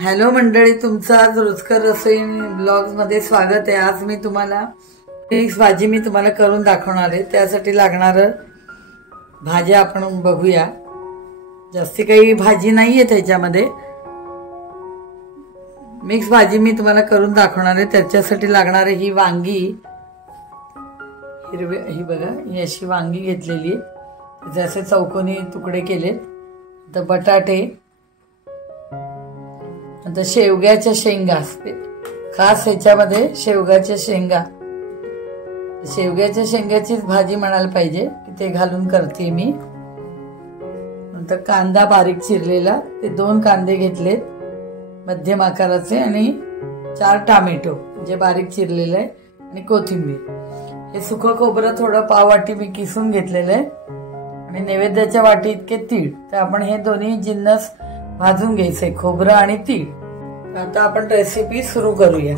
Hello मंडळी, तुमचं आज रुचकर रसोई ब्लॉग मध्ये स्वागत आहे। आज मी तुम्हाला मिक्स भाजी तुम्हाला करून दाखवणार आहे। त्यासाठी लागणार भाज्या आपण बघूया। जास्ती काही भाजी नाहीये त्याच्यामध्ये। मिक्स भाजी मी तुम्हाला करून दाखवणार आहे। त्याच्यासाठी लागणार ही वांगी, हिरवी ही बघा, ही अशी वांगी घेतलेली आहे। जसे चौकोनी तुकडे केलेत। तर बटाटे, आता शेवग्याच्या शेंगा, खास ह्याच्यामध्ये शेवग्याच्या शेंगा, शेवग्याच्या शेंगाचीच भाजी म्हणायला पाहिजे, ते घालून करते मी। नंतर कांदा बारीक चिरलेला, ते 2 कांदे घेतलेत मध्यम आकाराचे, आणि 4 टोमॅटो जे बारीक चिरलेले आहे, आणि कोथिंबीर। हे सुकं खोबरं थोडं पाव वाटी मी किसून घेतलेलं आहे, आणि नैवेद्याच्या वाटी इतके तीळ। तर आपण हे दोन्ही जिन्नस भाजून घ्यायचे, खोबरं आणि तीळ। आता आपण रेसिपी सुरू करूया।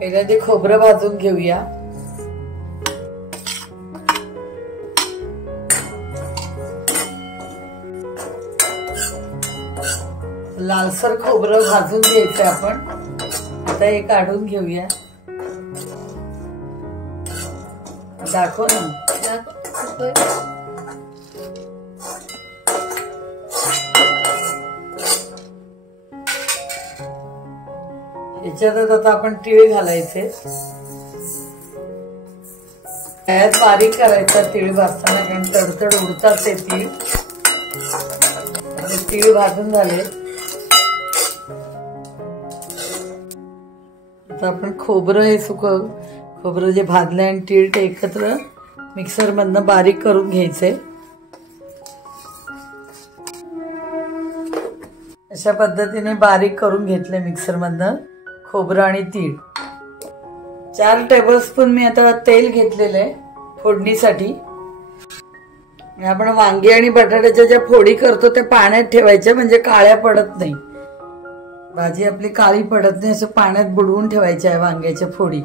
पहिल्या ते खोबरं भाजून घेऊया। लालसर खोबरं भाजून घ्यायचं आपण। आता हे काढून घेऊया। दाखव ना। याच्यातच आता आपण तीळ घालायचे। गॅस बारीक करायचा तीळ भाजताना, कारण तडतड उडतात ते तीळ। तीळ भाजून झाले। आता आपण खोबरं, हे सुकं खोबरं जे भाजलंय आणि तीळ ते एकत्र मिक्सर मधनं बारीक करून घ्यायचे। अशा पद्धतीने बारीक करून घेतले मिक्सर मधनं खोबरं आणि तीळ। 4 टेबलस्पून मी आता तेल घेतलेलं आहे फोडणीसाठी। आपण वांगी आणि बटाट्याच्या ज्या फोडी करतो त्या पाण्यात ठेवायच्या, म्हणजे काळ्या पडत नाही, भाजी आपली काळी पडत नाही। असं पाण्यात बुडवून ठेवायच्या आहे वांग्याच्या फोडी।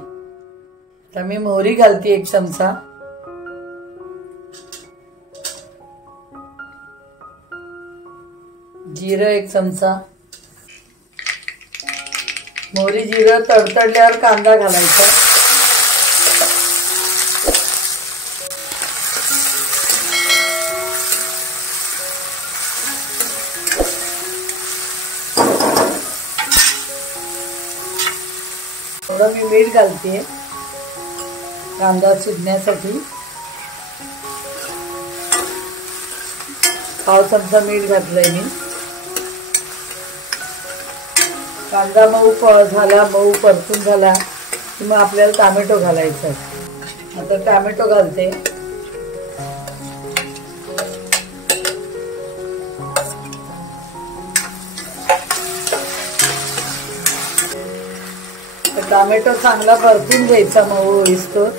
तर मी मोहरी घालते 1 चमचा, जिरं 1 चमचा। मोहरी जिरं तडतडल्यावर कांदा घालायचा। थोडं मी मीठ घालते कांदा शिजण्यासाठी। पाव चमचा मीठ घातलंय मी। कांदा मऊ झाला, मऊ परतून झाला की मग आपल्याला टोमॅटो घालायचा। आता टोमॅटो घालते। टोमॅटो चांगला परतून घ्यायचा, मऊ होईस्तोवर।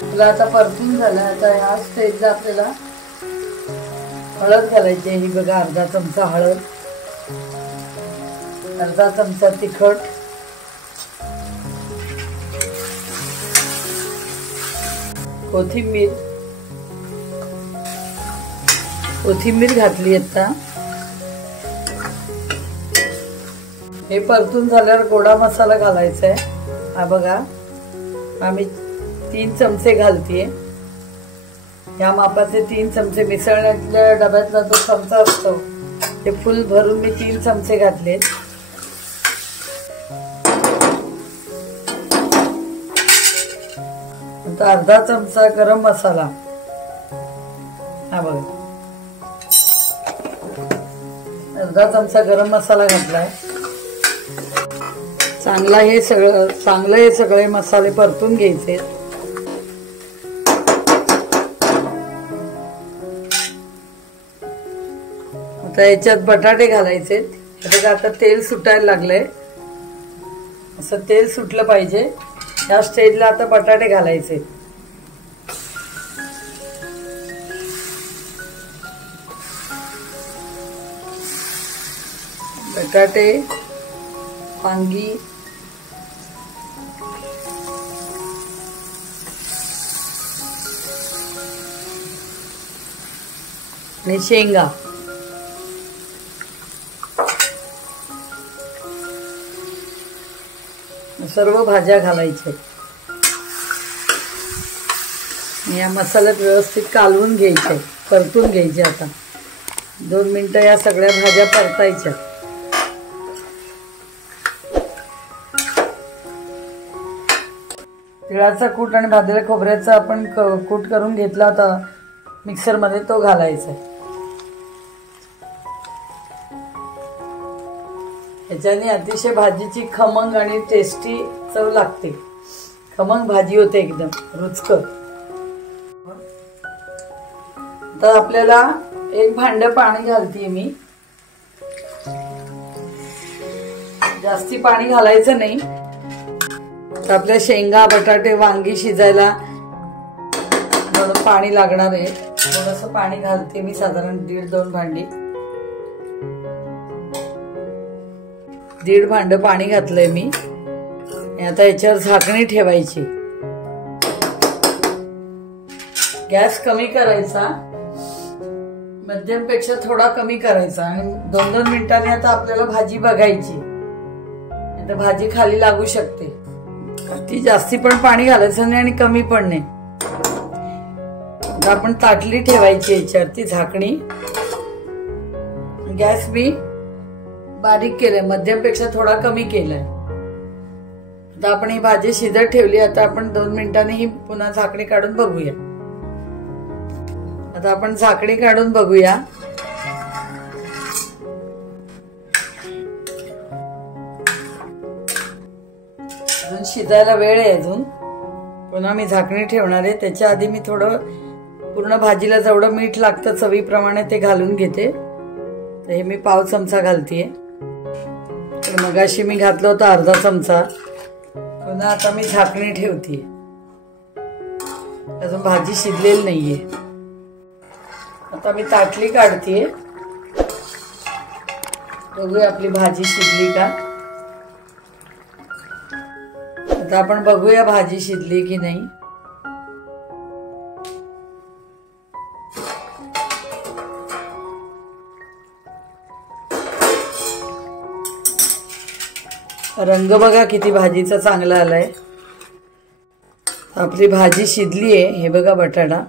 तुला आता परतून झाला। आता ह्या स्टेजला आपल्याला हळद घालायची। ही बघा, अर्धा चमचा हळद, अर्धा चमचा तिखट, कोथिंबीर घातली। आता हे परतून झाल्यावर गोडा मसाला घालायचा आहे। हा बघा, आम्ही 3 चमचे घालतीये। या मापाचे 3 चमचे, मिसळण्यातल्या डब्यातला जो चमचा असतो ते फुल भरून मी 3 चमचे घातलेत। आता अर्धा चमचा गरम मसाला, हा बघा, अर्धा चमचा गरम मसाला घातलाय। चांगलं हे सगळे मसाले परतून घ्यायचे। आता याच्यात बटाटे घालायचे। आता तेल सुटायला लागलंय, असं तेल सुटलं पाहिजे। या स्टेजला आता बटाटे घालायचे। बटाटे, वांगी, आणि शेंगा. सर्व भाज्या घालायच्या. या मसाल्यात व्यवस्थित कालवून घ्यायचे, परतून घ्यायचे. आता 2 मिनिटं या सगळ्या भाज्या परतायच्या. तिळाचा कूट आणि भाजलेल्या खोबऱ्याचा आपण कूट करून घेतला होता मिक्सरमध्ये, तो घालायचा. याच्याने अतिशय भाजीची खमंग आणि टेस्टी चव लागते. खमंग भाजी होते एकदम रुचकर. तर आपल्याला 1 भांड पाणी घालते मी. जास्ती पाणी घालायचं नाही. तर आपल्या शेंगा, बटाटे, वांगी शिजायला थोडं पाणी लागणार आहे. थोडंसं पाणी घालते मी, साधारण 1.5-2 भांडी. 1.5 भांड पाणी घातलंय मी. आता याच्यावर झाकणी ठेवायची. गॅस कमी करायचा, मध्यम पेक्षा थोडा कमी करायचा आणि 2-2 मिनिटांनी आता आपल्याला भाजी बघायची. आता भाजी खाली लागू शकते. ती जास्ती पण पाणी घालायचं नाही आणि कमी पण नाही. आता आपण ताटली ठेवायची याच्यावरती झाकणी. गॅस मी बारीक केलाय, मध्यम पेक्षा थोडा कमी केलाय. आता आपण ही भाजी शिजत ठेवली. आता आपण 2 मिनिटांनी ही पुन्हा झाकणी काढून बघूया. आता आपण झाकणी काढून बघूया. अजून शिजायला वेळ आहे. अजून पुन्हा मी झाकणी ठेवणार आहे. त्याच्या आधी मी थोडं पूर्ण भाजीला जेवढं मीठ लागतं चवीप्रमाणे ते घालून घेते. तर हे मी पाव चमचा घालतेय. तर मगाशी मी घातलं होतं अर्धा चमचा. पुन्हा आता मी झाकणी ठेवते. अजून भाजी शिजलेली नाहीये. आता मी ताटली काढतेय. बघूया आपली भाजी शिजली का. आता आपण बघूया भाजी शिजली की नाही. रंग बघा किती भाजीचा चांगला आलाय. आपली भाजी शिजली आहे. हे बघा बटाटा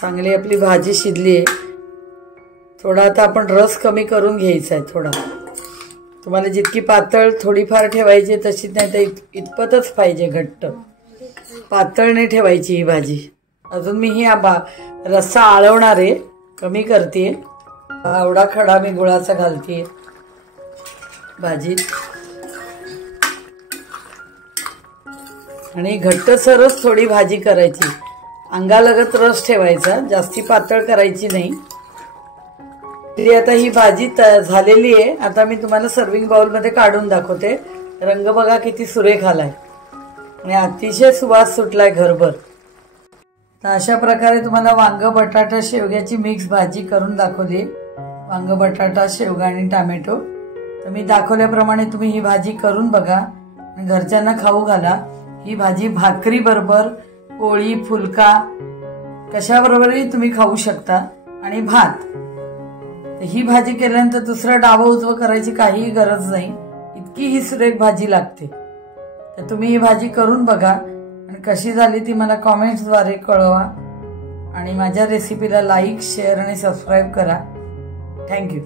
चांगली आपली भाजी शिजली आहे. थोडा आता आपण रस कमी करून घ्यायचा आहे. थोडा तुम्हाला जितकी पातळ थोडीफार ठेवायची तशी, नाही तर इतपतच पाहिजे. घट्ट पातळ नाही ठेवायची ही भाजी. अजून मी ही रस्सा आळवणार आहे, कमी करते. आवडा खडा मी गुळाचा घालते भाजीत. आणि घट्टसरच थोडी भाजी करायची. अंगालगत रस ठेवायचा, जास्ती पातळ करायची नाही. तरी आता ही भाजी झालेली आहे. आता मी तुम्हाला सर्विंग बाउल मध्ये काढून दाखवते. रंग बघा किती सुरेख आलाय आणि अतिशय सुवास सुटलाय घरभर. तर अशा प्रकारे तुम्हाला वांग, बटाटा, शेवग्याची मिक्स भाजी करून दाखवली. वांग, बटाटा, शेवगा आणि टोमॅटो. तर मी दाखवल्याप्रमाणे तुम्ही ही भाजी करून बघा आणि घरच्यांना खाऊ घाला. ही भाजी भाकरी बरोबर, पोळी, फुलका कशाबरोबरही तुम्ही खाऊ शकता. आणि भात. ही भाजी केल्यानंतर दुसरं डावं उजवं करायची काहीही गरज नाही. इतकी ही सुरेख भाजी लागते. तर तुम्ही ही भाजी करून बघा आणि कशी झाली ती मला कॉमेंट्सद्वारे कळवा. आणि माझ्या रेसिपीला लाईक, शेअर आणि सबस्क्राईब करा. थँक्यू.